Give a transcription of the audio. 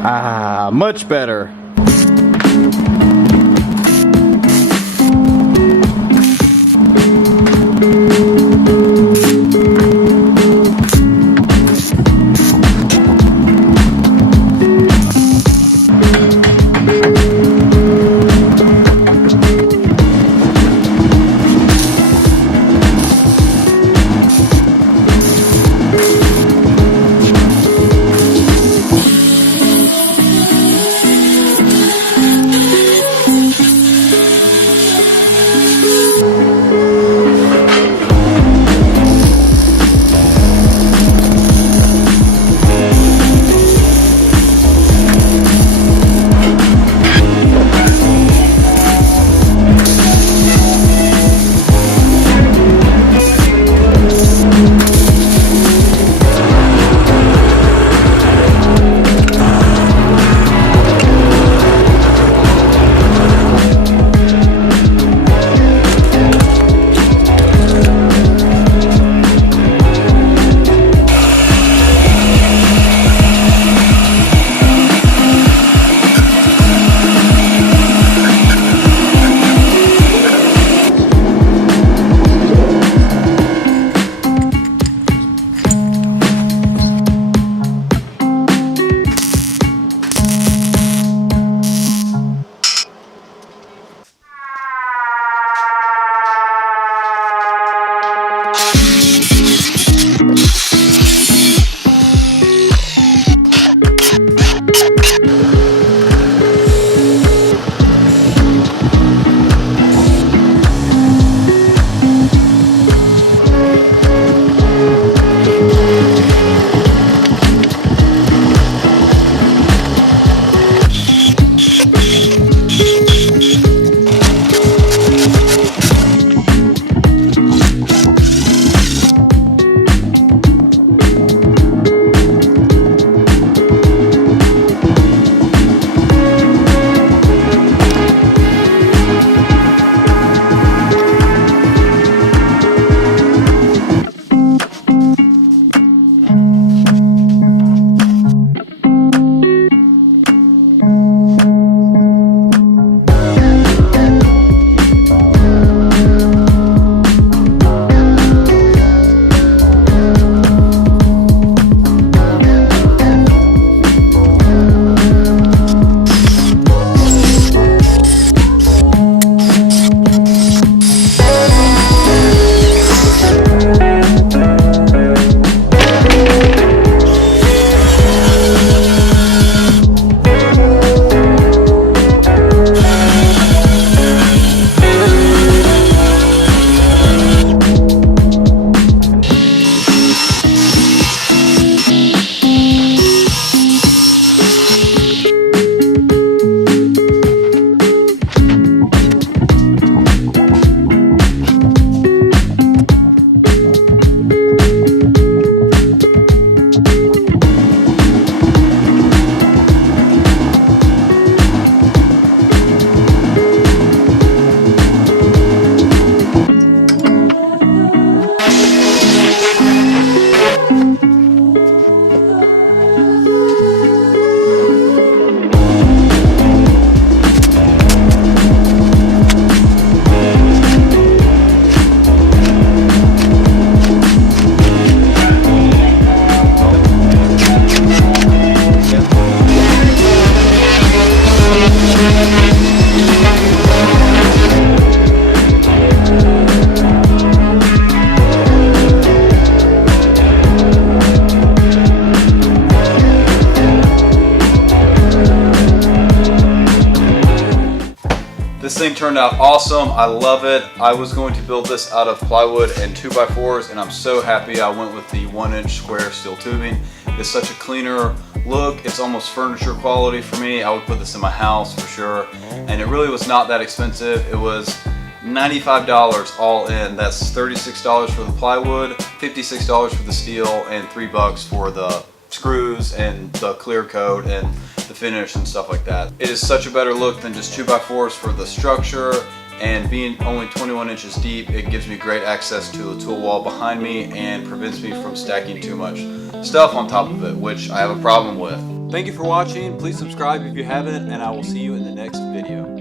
Ah, much better. This thing turned out awesome. I love it. I was going to build this out of plywood and 2x4s, and I'm so happy I went with the 1-inch square steel tubing. It's such a cleaner look. It's almost furniture quality for me. I would put this in my house for sure. And it really was not that expensive. It was $95 all in. That's $36 for the plywood, $56 for the steel, and $3 for the screws and the clear coat and the finish and stuff like that. It is such a better look than just 2x4s for the structure, and being only 21 inches deep, it gives me great access to the tool wall behind me and prevents me from stacking too much stuff on top of it, which I have a problem with. Thank you for watching. Please subscribe if you haven't, and I will see you in the next video.